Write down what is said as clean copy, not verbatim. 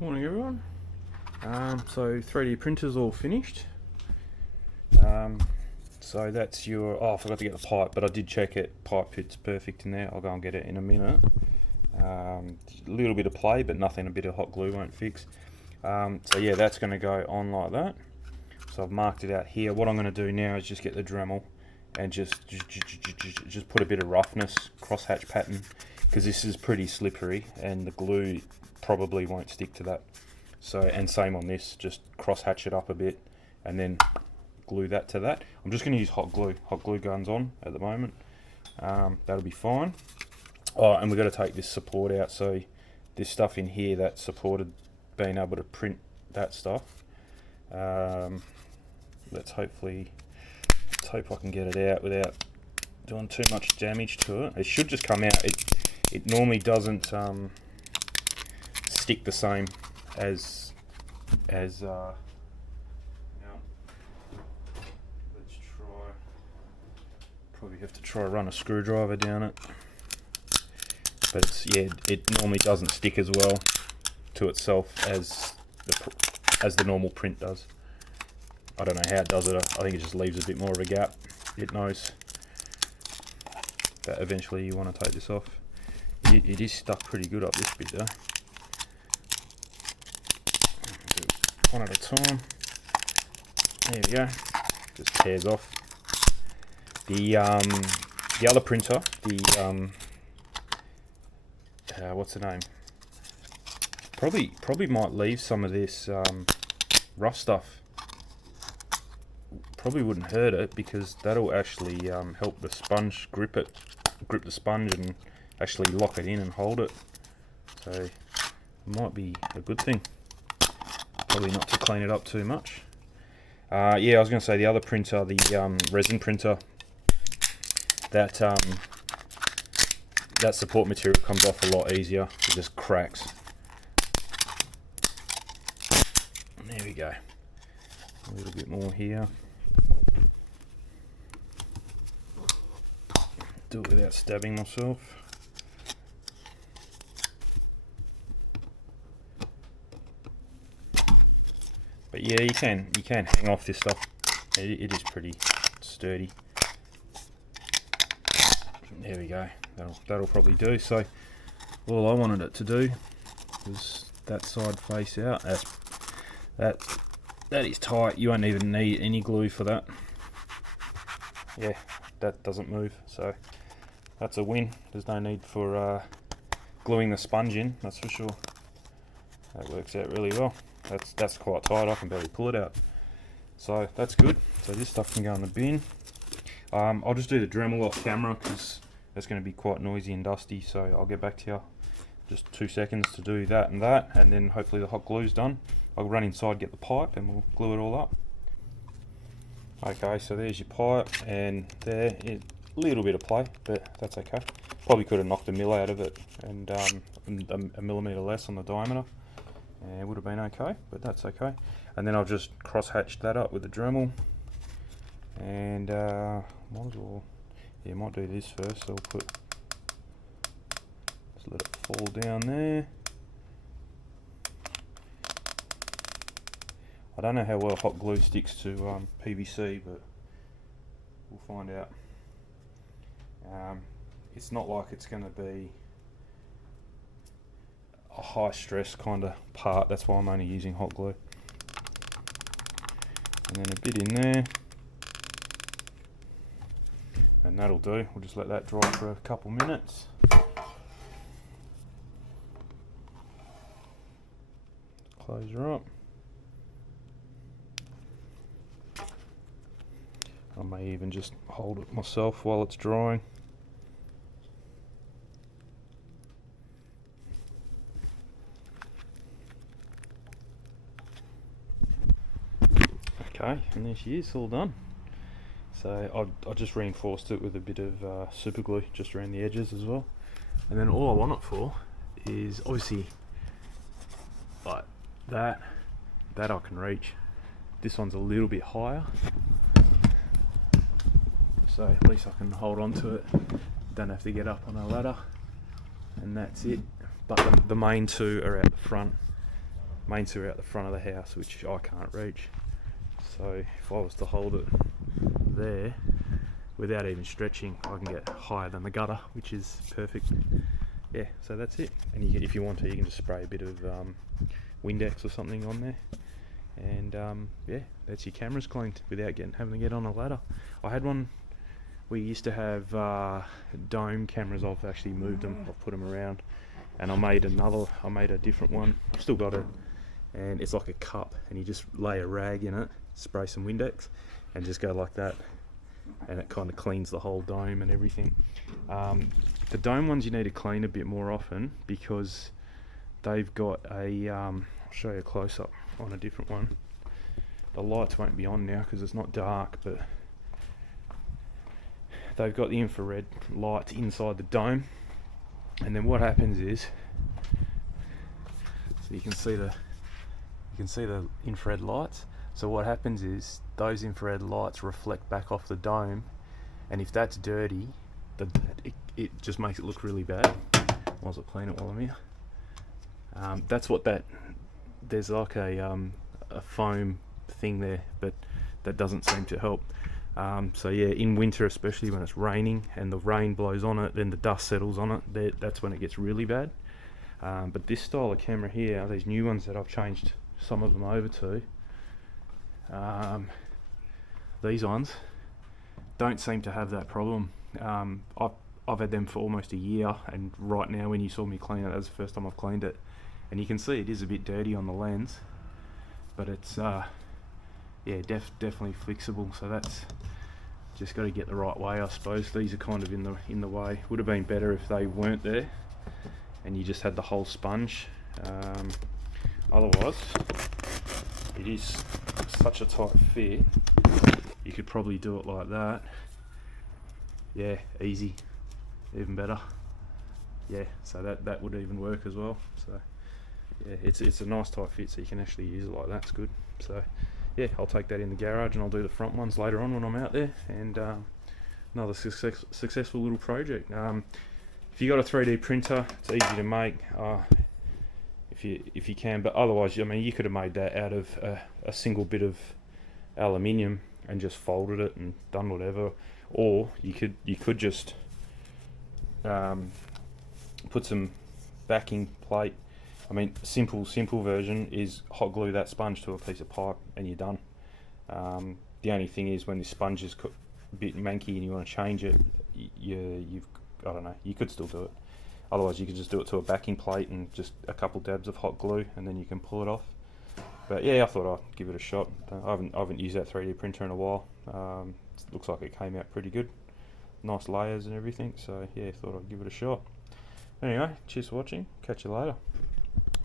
Morning everyone. So 3D printer's all finished. So that's your, I forgot to get the pipe, but I did check it. Pipe fits perfect in there. I'll go and get it in a minute. A little bit of play, but nothing a bit of hot glue won't fix. So yeah, that's going to go on like that. So I've marked it out here. What I'm going to do now is just get the Dremel and just put a bit of roughness, crosshatch pattern, because this is pretty slippery and the glue probably won't stick to that. So, and same on this, just crosshatch it up a bit and then glue that to that. I'm just going to use hot glue guns on at the moment. That'll be fine. Oh, and we've got to take this support out, so this stuff in here that supported being able to print that stuff. Let's hope I can get it out without doing too much damage to it. It should just come out. It normally doesn't stick the same as let's try. Probably have to try run a screwdriver down it. But it's, yeah, it normally doesn't stick as well to itself as the normal print does. I don't know how it does it. I think it just leaves a bit more of a gap. It knows that eventually you want to take this off. It is stuck pretty good up this bit though. Do one at a time. There we go. Just tears off. The other printer, what's the name? Probably might leave some of this rough stuff. Probably wouldn't hurt it, because that'll actually help the sponge grip the sponge and actually lock it in and hold it. So it might be a good thing. Probably not to clean it up too much. Yeah, I was going to say the other printer, the resin printer, that support material comes off a lot easier. It just cracks. There we go. A little bit more here. Do it without stabbing myself. But yeah, you can hang off this stuff. It is pretty sturdy. There we go. That'll probably do. So all I wanted it to do was that side face out. That is tight. You won't even need any glue for that. Yeah, that doesn't move. So that's a win. There's no need for gluing the sponge in, that's for sure. That works out really well. That's quite tight. I can barely pull it out. So that's good. So this stuff can go in the bin. I'll just do the Dremel off camera because that's going to be quite noisy and dusty. So I'll get back to you. Just 2 seconds to do that, and then hopefully the hot glue's done. I'll run inside, get the pipe, and we'll glue it all up. Okay, so there's your pipe, and there is a little bit of play, but that's okay. Probably could have knocked a mil out of it, and a millimetre less on the diameter. And it would have been okay, but that's okay. And then I'll just cross-hatch that up with the Dremel. And might as well, yeah, might do this first. So I'll just let it fall down there. I don't know how well hot glue sticks to PVC, but we'll find out. It's not like it's going to be a high stress kind of part, that's why I'm only using hot glue. And then a bit in there, and that'll do. We'll just let that dry for a couple minutes. Close her up. I may even just hold it myself while it's drying. Okay, and there she is, all done. So I just reinforced it with a bit of super glue just around the edges as well. And then all I want it for is obviously like that I can reach. This one's a little bit higher, so at least I can hold on to it. Don't have to get up on a ladder, and that's it. But the main two are out the front. main sewer out the front of the house, which I can't reach. So if I was to hold it there without even stretching, I can get higher than the gutter, which is perfect. Yeah, so that's it. And you can, if you want to, you can just spray a bit of Windex or something on there, and yeah, that's your cameras cleaned without having to get on a ladder. I had one. We used to have dome cameras. I've actually moved them. I've put them around, and I made a different one. I've still got it, and it's like a cup, and you just lay a rag in it, spray some Windex, and just go like that, and it kind of cleans the whole dome and everything. The dome ones you need to clean a bit more often, because they've got a I'll show you a close up on a different one. The lights won't be on now because it's not dark, but they've got the infrared lights inside the dome, and then what happens is, so you can see the infrared lights. So what happens is those infrared lights reflect back off the dome, and if that's dirty, it just makes it look really bad. Might as well clean it while I'm here. That's what there's like a foam thing there, but that doesn't seem to help. So yeah, in winter, especially when it's raining and the rain blows on it, then the dust settles on it, that's when it gets really bad. But this style of camera here, these new ones that I've changed some of them over to, these ones don't seem to have that problem. I've had them for almost a year, and right now when you saw me clean it, that's the first time I've cleaned it, and you can see it is a bit dirty on the lens, but it's yeah, definitely fixable. So that's just got to get the right way, I suppose. These are kind of in the way. Would have been better if they weren't there and you just had the whole sponge. Otherwise, it is such a tight fit, you could probably do it like that. Yeah, easy, even better. Yeah, so that would even work as well. So yeah, it's a nice tight fit, so you can actually use it like that. It's good. So yeah, I'll take that in the garage and I'll do the front ones later on when I'm out there. And another successful little project. If you got a 3D printer, it's easy to make if you can, but otherwise, I mean, you could have made that out of a single bit of aluminium and just folded it and done whatever, or you could just put some backing plate. I mean, simple version is hot glue that sponge to a piece of pipe and you're done. The only thing is, when the sponge is a bit manky and you want to change it, I don't know, you could still do it. Otherwise, you could just do it to a backing plate and just a couple dabs of hot glue, and then you can pull it off. But yeah, I thought I'd give it a shot. I haven't used that 3D printer in a while. It looks like it came out pretty good. Nice layers and everything. So yeah, thought I'd give it a shot. Anyway, cheers for watching. Catch you later.